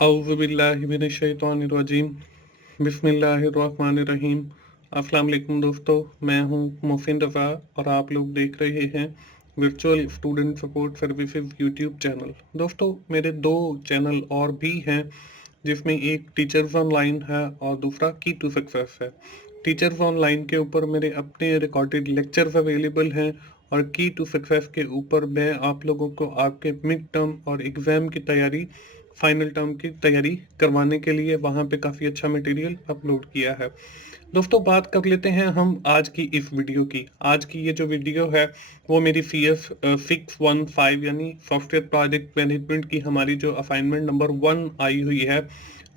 औज़ुबिल्लाहिमिनश्शैतानिर्रजीम बिस्मिल्लाहिर्रहमानिर्रहीम। अस्सलाम वालेकुम दोस्तों, मैं हूं मोहसिन रज़ा और आप लोग देख रहे हैं virtual student support services YouTube channel. दोस्तों, मेरे दो चैनल और भी हैं, जिसमें एक टीचर्स ऑनलाइन है और दूसरा की टू सक्सेस है। टीचर्स ऑनलाइन के ऊपर मेरे अपने रिकॉर्डेड लेक्चर्स अवेलेबल हैं और की टू सक्सेस के ऊपर मैं आप लोगों को आपके मिड टर्म और एग्ज़ाम की तैयारी, फाइनल टर्म की तैयारी करवाने के लिए वहाँ पे काफ़ी अच्छा मटेरियल अपलोड किया है। दोस्तों, बात कर लेते हैं हम आज की इस वीडियो की। आज की ये जो वीडियो है वो मेरी CS 615 यानी सॉफ्टवेयर प्रोजेक्ट मैनेजमेंट की हमारी जो असाइनमेंट नंबर 1 आई हुई है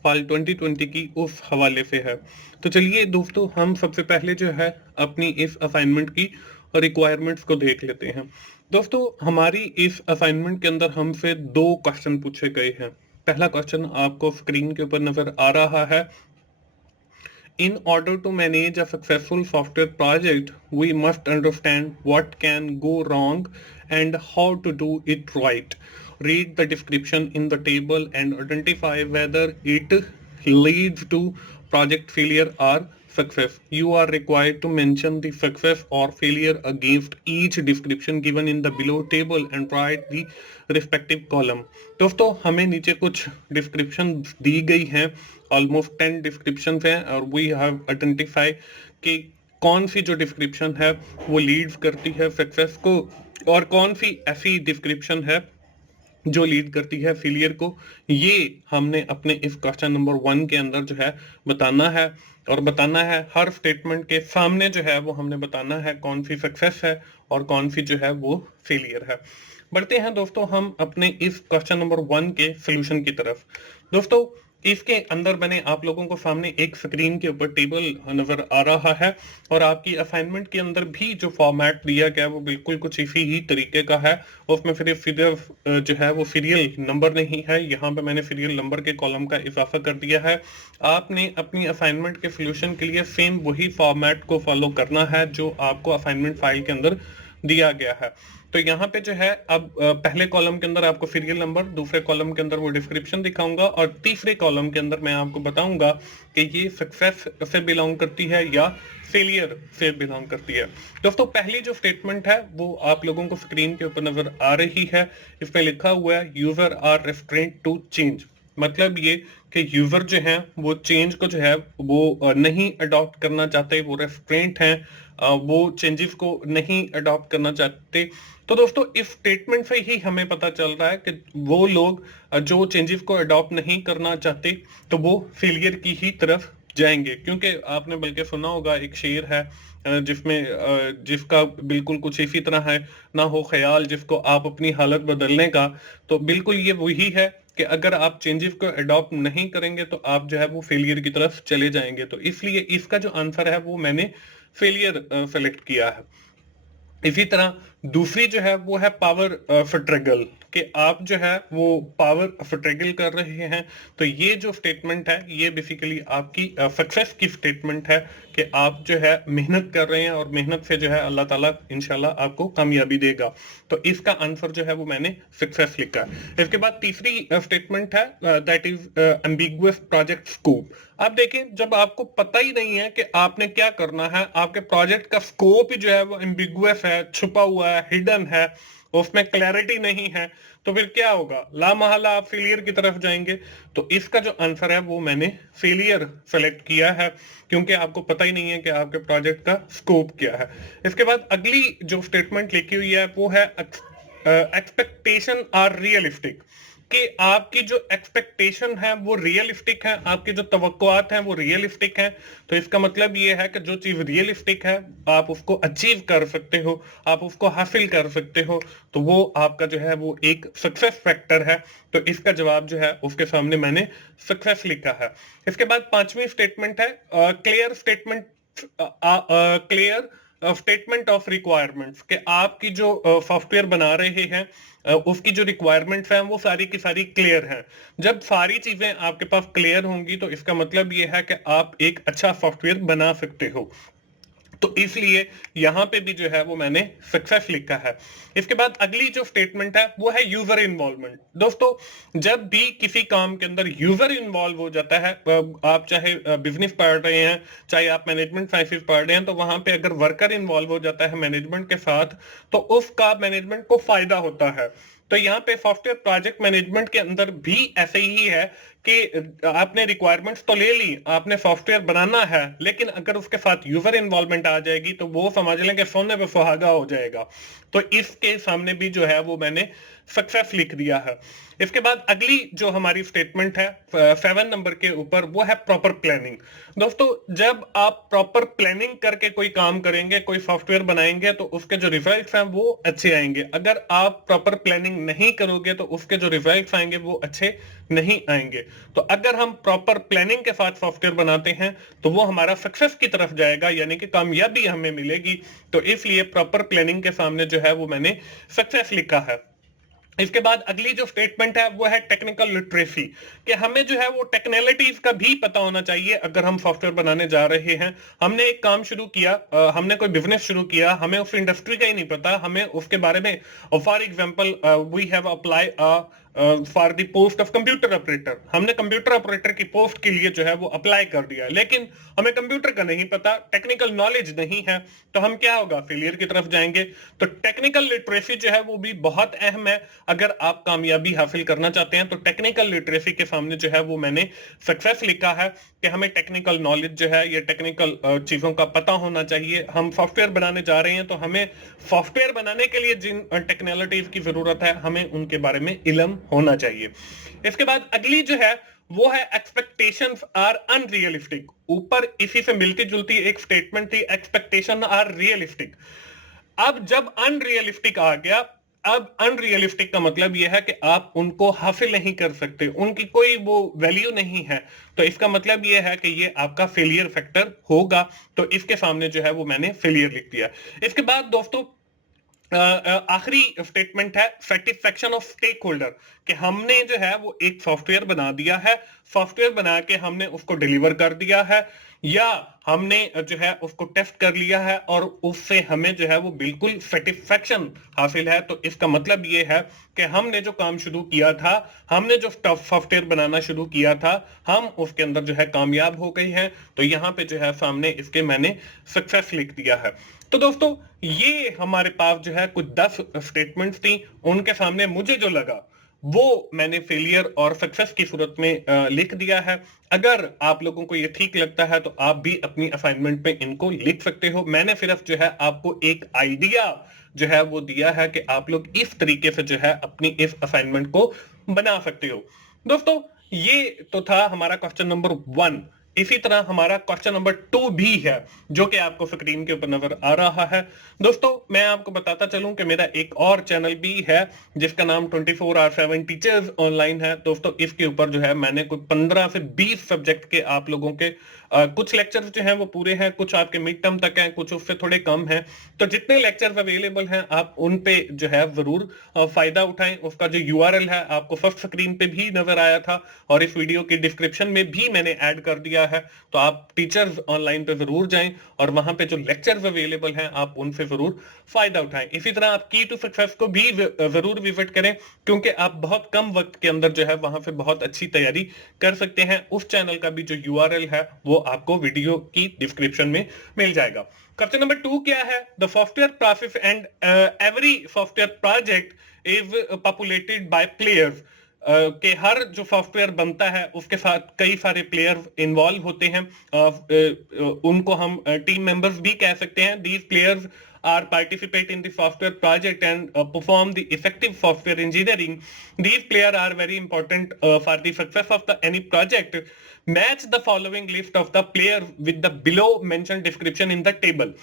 फाइल 2020 की, उस हवाले से है। तो चलिए दोस्तों, हम सबसे पहले जो है अपनी इस असाइनमेंट की रिक्वायरमेंट्स को देख लेते हैं। दोस्तों, हमारी इस असाइनमेंट के अंदर हमसे दो क्वेश्चन पूछे गए हैं। पहला क्वेश्चन आपको स्क्रीन के ऊपर नजर आ रहा है। In order to manage a successful software project, we must understand what can go wrong and how to do it right. Read the description in the table and identify whether it leads to project failure or success. You are required to mention the success or failure against each description given in the below table and write the respective column. दोस्तों, हमें नीचे कुछ description दी गई हैं, almost 10 description हैं और we have identify कि कौन सी जो डिस्क्रिप्शन है वो लीड्स करती है सक्सेस को और कौन सी ऐसी डिस्क्रिप्शन है जो लीड करती है फेलियर को। ये हमने अपने इस क्वेश्चन नंबर 1 के अंदर जो है बताना है, और बताना है हर स्टेटमेंट के सामने जो है वो हमने बताना है कौन सी सक्सेस है और कौन सी जो है वो फेलियर है। बढ़ते हैं दोस्तों हम अपने इस क्वेश्चन नंबर 1 के सोल्यूशन की तरफ। दोस्तों, इसके अंदर मैंने आप लोगों को सामने एक स्क्रीन के ऊपर टेबल नजर आ रहा है और आपकी असाइनमेंट के अंदर भी जो फॉर्मेट दिया गया है वो बिल्कुल कुछ इसी ही तरीके का है। उसमें फिर जो है वो सीरियल नंबर नहीं है, यहाँ पे मैंने सीरियल नंबर के कॉलम का इजाफा कर दिया है। आपने अपनी असाइनमेंट के सोल्यूशन के लिए सेम वही फॉर्मेट को फॉलो करना है जो आपको असाइनमेंट फाइल के अंदर दिया गया है। तो यहाँ पे जो है अब पहले कॉलम के अंदर आपको सीरियल नंबर, दूसरे कॉलम के अंदर वो डिस्क्रिप्शन दिखाऊंगा और तीसरे कॉलम के अंदर मैं आपको बताऊंगा कि ये सक्सेस से बिलोंग करती है या फेलियर से बिलोंग करती है। दोस्तों, पहली जो स्टेटमेंट है वो आप लोगों को स्क्रीन के ऊपर नजर आ रही है। इसमें लिखा हुआ है user are restraint to change. मतलब ये कि यूजर जो है वो चेंज को जो है वो नहीं अडॉप्ट करना चाहते, वो रेस्ट्रेंट हैं, वो चेंजेस को नहीं अडॉप्ट करना चाहते। तो दोस्तों, इस स्टेटमेंट से ही हमें पता चल रहा है कि वो लोग जो चेंजेस को अडॉप्ट नहीं करना चाहते तो वो फेलियर की ही तरफ जाएंगे। क्योंकि आपने बल्कि सुना होगा, एक शेर है जिसका बिल्कुल कुछ इसी तरह है, ना हो ख्याल जिसको आप अपनी हालत बदलने का। तो बिल्कुल ये वही है कि अगर आप चेंजेस को अडॉप्ट नहीं करेंगे तो आप जो है वो फेलियर की तरफ चले जाएंगे। तो इसलिए इसका जो आंसर है वो मैंने फेलियर सेलेक्ट किया है। इसी तरह दूसरी जो है वो है पावर फट्रेगल, कि आप जो है वो पावर फट्रेगल कर रहे हैं। तो ये जो स्टेटमेंट है ये बेसिकली आपकी सक्सेस की स्टेटमेंट है कि आप जो है मेहनत कर रहे हैं और मेहनत से जो है अल्लाह ताला इंशाल्लाह आपको कामयाबी देगा। तो इसका आंसर जो है वो मैंने सक्सेस लिखा है। इसके बाद तीसरी स्टेटमेंट है that is ambiguous project scope. आप देखें, जब आपको पता ही नहीं है कि आपने क्या करना है, आपके प्रोजेक्ट का स्कोप ही जो है वो एम्बिगुअस है, छुपा हुआ है, हिडन है, उसमें क्लैरिटी नहीं है, तो फिर क्या होगा? लामहला आप फेलियर की तरफ जाएंगे। तो इसका जो आंसर है वो मैंने फेलियर सेलेक्ट किया है, क्योंकि आपको पता ही नहीं है कि आपके प्रोजेक्ट का स्कोप क्या है। इसके बाद अगली जो स्टेटमेंट लिखी हुई है वो है एक्सपेक्टेशन आर रियलिस्टिक, कि आपकी जो एक्सपेक्टेशन है वो रियलिस्टिक है, आपके जो तवक्कुआत हैं वो रियलिस्टिक हैं। तो इसका मतलब ये है कि जो चीज रियलिस्टिक है आप उसको अचीव कर सकते हो, आप उसको हासिल कर सकते हो, तो वो आपका जो है वो एक सक्सेस फैक्टर है। तो इसका जवाब जो है उसके सामने मैंने सक्सेस लिखा है। इसके बाद पांचवी स्टेटमेंट है clear statement, clear statement of requirements, कि आपकी जो सॉफ्टवेयर बना रहे हैं उसकी जो रिक्वायरमेंट्स हैं वो सारी की सारी क्लियर हैं। जब सारी चीजें आपके पास क्लियर होंगी तो इसका मतलब ये है कि आप एक अच्छा सॉफ्टवेयर बना सकते हो। तो इसलिए यहां पे भी जो है वो मैंने सक्सेस लिखा है। इसके बाद अगली जो स्टेटमेंट है वो है यूजर इन्वॉल्वमेंट। दोस्तों जब भी किसी काम के अंदर यूजर इन्वॉल्व हो जाता है, आप चाहे बिजनेस पढ़ रहे हैं, चाहे आप मैनेजमेंट साइंसेस पढ़ रहे हैं, तो वहां पे अगर वर्कर इन्वॉल्व हो जाता है मैनेजमेंट के साथ तो उसका मैनेजमेंट को फायदा होता है। तो यहाँ पे सॉफ्टवेयर प्रोजेक्ट मैनेजमेंट के अंदर भी ऐसे ही है कि आपने रिक्वायरमेंट्स तो ले ली, आपने सॉफ्टवेयर बनाना है, लेकिन अगर उसके साथ यूजर इन्वॉल्वमेंट आ जाएगी तो वो समझ लें कि सोने पे सुहागा हो जाएगा। तो इसके सामने भी जो है वो मैंने सक्सेस लिख दिया है। इसके बाद अगली जो हमारी स्टेटमेंट है 7 नंबर के ऊपर, वो है प्रॉपर प्लानिंग। दोस्तों जब आप प्रॉपर प्लानिंग करके कोई काम करेंगे, कोई सॉफ्टवेयर बनाएंगे, तो उसके जो रिजल्ट्स हैं वो अच्छे आएंगे। अगर आप प्रॉपर प्लानिंग नहीं करोगे तो उसके जो रिजल्ट्स आएंगे वो अच्छे नहीं आएंगे। तो अगर हम प्रॉपर प्लानिंग के साथ सॉफ्टवेयर बनाते हैं तो वो हमारा सक्सेस की तरफ जाएगा, यानी कि कामयाबी हमें मिलेगी। तो इसलिए प्रॉपर प्लानिंग के सामने जो है वो मैंने सक्सेस लिखा है। इसके बाद अगली जो स्टेटमेंट है वो है टेक्निकल लिटरेसी, कि हमें जो है वो टेक्नोलॉजीज का भी पता होना चाहिए। अगर हम सॉफ्टवेयर बनाने जा रहे हैं, हमने एक काम शुरू किया, हमने कोई बिजनेस शुरू किया, हमें उस इंडस्ट्री का ही नहीं पता, हमें उसके बारे में, for example we have apply for the post of computer operator, हमने कंप्यूटर ऑपरेटर की पोस्ट के लिए जो है वो अप्लाई कर दिया, लेकिन हमें कंप्यूटर का नहीं पता, टेक्निकल नॉलेज नहीं है, तो हम क्या होगा, फेलियर की तरफ जाएंगे। तो टेक्निकल लिटरेसी जो है वो भी बहुत अहम है। अगर आप कामयाबी हासिल करना चाहते हैं तो टेक्निकल लिटरेसी के सामने जो है वो मैंने सक्सेस लिखा है, कि हमें टेक्निकल नॉलेज जो है, ये टेक्निकल चीजों का पता होना चाहिए। हम सॉफ्टवेयर बनाने जा रहे हैं तो हमें सॉफ्टवेयर बनाने के लिए जिन टेक्नोलॉजीज की जरूरत है, हमें उनके बारे में इल्म होना चाहिए। इसके बाद अगली जो है वो है एक्सपेक्टेशंस आर अनरियलिस्टिक। ऊपर इसी से मिलती जुलती एक स्टेटमेंट थी, एक्सपेक्टेशन आर रियलिस्टिक। अब जब अनरियलिस्टिक आ गया, अब अनरियलिस्टिक का मतलब यह है कि आप उनको हासिल नहीं कर सकते, उनकी कोई वो वैल्यू नहीं है, तो इसका मतलब यह है कि ये आपका फेलियर फैक्टर होगा। तो इसके सामने जो है वो मैंने फेलियर लिख दिया। इसके बाद दोस्तों आखिरी स्टेटमेंट है सेटिस्फेक्शन ऑफ स्टेक होल्डर, कि हमने जो है वो एक सॉफ्टवेयर बना दिया है, सॉफ्टवेयर बना के हमने उसको डिलीवर कर दिया है, या हमने जो है उसको टेस्ट कर लिया है और उससे हमें जो है वो बिल्कुल सेटिस्फेक्शन हासिल है। तो इसका मतलब ये है कि हमने जो काम शुरू किया था, हमने जो सॉफ्टवेयर बनाना शुरू किया था, हम उसके अंदर जो है कामयाब हो गए हैं। तो यहाँ पे जो है सामने इसके मैंने सक्सेस लिख दिया है। तो दोस्तों ये हमारे पास जो है कुछ 10 स्टेटमेंट्स थी, उनके सामने मुझे जो लगा वो मैंने फेलियर और सक्सेस की सूरत में लिख दिया है। अगर आप लोगों को ये ठीक लगता है तो आप भी अपनी असाइनमेंट में इनको लिख सकते हो। मैंने सिर्फ जो है आपको एक आइडिया जो है वो दिया है कि आप लोग इस तरीके से जो है अपनी इस असाइनमेंट को बना सकते हो। दोस्तों ये तो था हमारा क्वेश्चन नंबर 1। इसी तरह हमारा क्वेश्चन नंबर 2 भी है, जो कि आपको स्क्रीन के ऊपर नजर आ रहा है। दोस्तों मैं आपको बताता चलूं कि मेरा एक और चैनल भी है जिसका नाम 24/7 टीचर्स ऑनलाइन है। दोस्तों इसके ऊपर जो है मैंने कुछ 15 से 20 सब्जेक्ट के आप लोगों के कुछ लेक्चर्स जो हैं वो पूरे हैं, कुछ आपके मिड टर्म तक हैं, कुछ उससे थोड़े कम हैं। तो जितने लेक्चर्स अवेलेबल हैं आप उन पे जो है जरूर फायदा उठाएं। उसका जो यूआरएल है आपको फर्स्ट स्क्रीन पे भी नजर आया था और इस वीडियो की डिस्क्रिप्शन में भी मैंने ऐड कर दिया है। तो आप टीचर्स ऑनलाइन पे जरूर जाएं और वहां पे जो लेक्चर्स अवेलेबल हैं आप उनसे जरूर फायदा उठाएं। इसी तरह आप की टू सक्सेस को भी जरूर विजिट करें, क्योंकि आप बहुत कम वक्त के अंदर जो है वहां पे बहुत अच्छी तैयारी कर सकते हैं। उस चैनल का भी जो यूआरएल है वो आपको वीडियो की डिस्क्रिप्शन में मिल जाएगा। क्वेश्चन नंबर 2 क्या है, the software process and every software project is populated by players, कि हर जो सॉफ्टवेयर बनता है उसके साथ कई सारे प्लेयर इन्वॉल्व होते हैं। उनको हम टीम मेंबर्स भी कह सकते हैं। These players are participate in the software project and perform the effective software engineering. These players are very important for the success of the any project. Match the following list of the players with the below mentioned description in the table.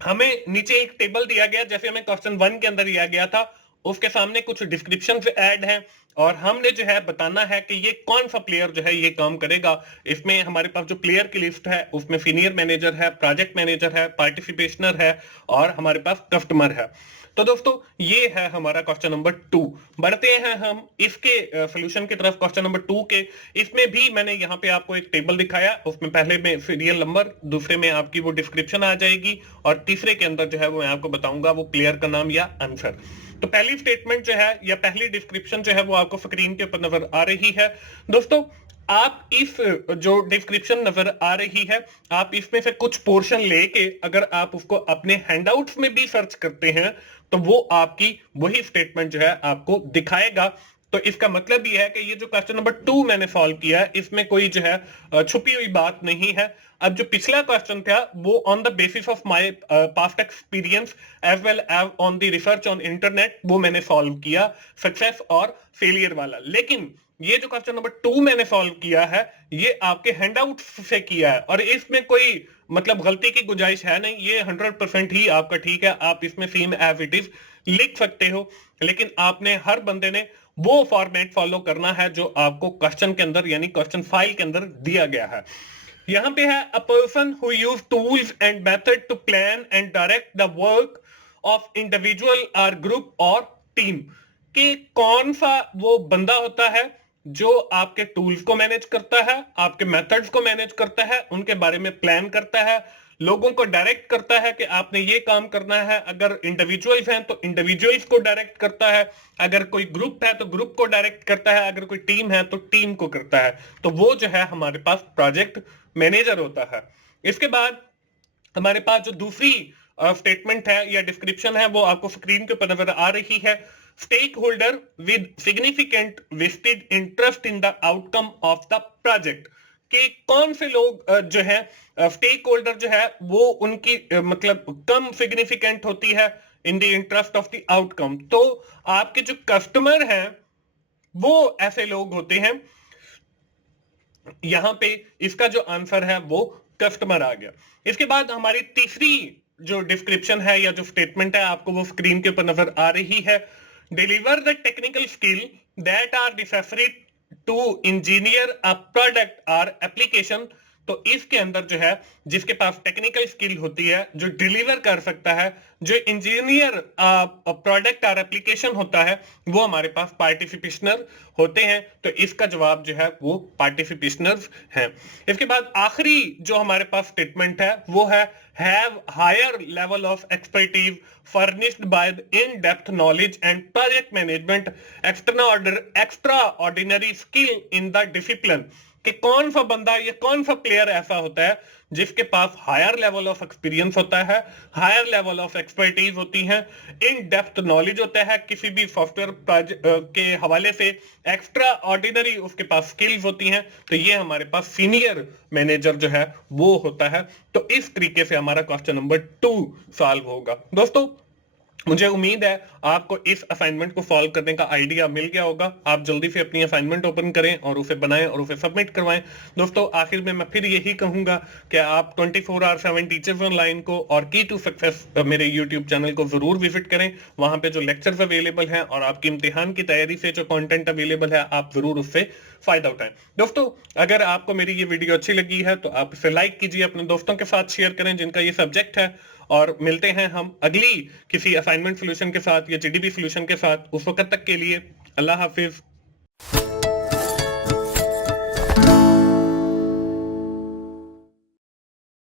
हमें नीचे एक table दिया गया, जैसे हमें question 1 के अंदर दिया गया था, उसके सामने कुछ डिस्क्रिप्शन ऐड हैं और हमने जो है बताना है कि ये कौन सा प्लेयर जो है ये काम करेगा। इसमें हमारे पास जो प्लेयर की लिस्ट है उसमें सीनियर मैनेजर है, प्रोजेक्ट मैनेजर है, पार्टिसिपेशनर है और हमारे पास कस्टमर है। तो दोस्तों ये है हमारा क्वेश्चन नंबर 2। बढ़ते हैं हम इसके सोल्यूशन की तरफ, क्वेश्चन नंबर 2 के। इसमें भी मैंने यहाँ पे आपको एक टेबल दिखाया, उसमें पहले में सीरियल नंबर, दूसरे में आपकी वो डिस्क्रिप्शन आ जाएगी और तीसरे के अंदर जो है वो मैं आपको बताऊंगा वो प्लेयर का नाम या आंसर। तो पहली स्टेटमेंट जो है या पहली डिस्क्रिप्शन जो है वो आपको स्क्रीन के ऊपर नजर आ रही है। दोस्तों आप इस जो डिस्क्रिप्शन नजर आ रही है, आप इसमें से कुछ पोर्शन लेके अगर आप उसको अपने हैंडआउट्स में भी सर्च करते हैं तो वो आपकी वही स्टेटमेंट जो है आपको दिखाएगा। तो इसका मतलब ये है कि ये जो क्वेश्चन नंबर 2 मैंने सॉल्व किया है इसमें कोई जो है छुपी हुई बात नहीं है। अब जो पिछला क्वेश्चन था वो on the basis of my past experience as well as on the research on internet वो मैंने सॉल्व किया, सक्सेस और फेलियर वाला। लेकिन ये जो क्वेश्चन नंबर 2 मैंने सॉल्व किया है ये आपके हैंडआउट से किया है और इसमें कोई मतलब गलती की गुंजाइश है नहीं, ये 100% ही आपका ठीक है। आप इसमें सेम एज इट इज लिख सकते हो, लेकिन आपने हर बंदे ने वो फॉर्मेट फॉलो करना है जो आपको क्वेश्चन के अंदर यानी क्वेश्चन फाइल के अंदर दिया गया है। यहां पे है a person who use tools and method to plan and direct the work of individual और ग्रुप और टीम। कि कौन सा वो बंदा होता है जो आपके टूल्स को मैनेज करता है, आपके मेथड्स को मैनेज करता है, उनके बारे में प्लान करता है, लोगों को डायरेक्ट करता है कि आपने ये काम करना है। अगर इंडिविजुअल्स हैं तो इंडिविजुअल्स को डायरेक्ट करता है, अगर कोई ग्रुप है तो ग्रुप को डायरेक्ट करता है, अगर कोई टीम है तो टीम को करता है। तो वो जो है हमारे पास प्रोजेक्ट मैनेजर होता है। इसके बाद हमारे पास जो दूसरी स्टेटमेंट है या डिस्क्रिप्शन है वो आपको स्क्रीन के ऊपर नजर आ रही है। Stakeholder with significant vested interest in the outcome of the project. कि कौन से लोग जो है स्टेक होल्डर जो है वो उनकी मतलब कम सिग्निफिकेंट होती है in the interest of the outcome. तो आपके जो कस्टमर हैं वो ऐसे लोग होते हैं। यहां पे इसका जो आंसर है वो कस्टमर आ गया। इसके बाद हमारी तीसरी जो डिस्क्रिप्शन है या जो स्टेटमेंट है आपको वो स्क्रीन के ऊपर नजर आ रही है। Deliver the technical skill that are necessary to engineer a product और एप्लीकेशन। तो इसके अंदर जो है जिसके पास टेक्निकल स्किल होती है, जो डिलीवर कर सकता है, जो इंजीनियर प्रोडक्ट और एप्लीकेशन होता है, वो हमारे पास पार्टिसिपेशनर होते हैं। तो इसका जवाब जो है वो पार्टिसिपेशनर्स हैं। इसके बाद आखिरी जो हमारे पास स्टेटमेंट है वो है have higher level of expertise furnished by in depth knowledge and project management extraordinary skill in the discipline. कि कौन सा बंदा या कौन सा प्लेयर ऐसा होता है जिसके पास हायर लेवल ऑफ एक्सपीरियंस होता है, हायर लेवल ऑफ एक्सपर्टीज होती है, इन डेप्थ नॉलेज होता है किसी भी सॉफ्टवेयर के हवाले से, एक्स्ट्रा ऑर्डिनरी उसके पास स्किल्स होती हैं। तो ये हमारे पास सीनियर मैनेजर जो है वो होता है। तो इस तरीके से हमारा क्वेश्चन नंबर 2 सॉल्व होगा। दोस्तों मुझे उम्मीद है आपको इस असाइनमेंट को सॉल्व करने का आइडिया मिल गया होगा। आप जल्दी से अपनी असाइनमेंट ओपन करें और उसे बनाएं और उसे सबमिट करवाएं। दोस्तों आखिर में मैं फिर यही कहूंगा कि आप 24/7 टीचर्स ऑनलाइन को और की टू सक्सेस मेरे यूट्यूब चैनल को जरूर विजिट करें। वहां पे जो लेक्चर्स अवेलेबल हैं और आपकी इम्तिहान की तैयारी से जो कंटेंट अवेलेबल है आप जरूर उससे फायदा उठाएं। दोस्तों अगर आपको मेरी ये वीडियो अच्छी लगी है तो आप इसे लाइक कीजिए, अपने दोस्तों के साथ शेयर करें जिनका ये सब्जेक्ट है। और मिलते हैं हम अगली किसी असाइनमेंट सॉल्यूशन के साथ या जीडीपी सॉल्यूशन के साथ। उस वक्त तक के लिए अल्लाह हाफिज।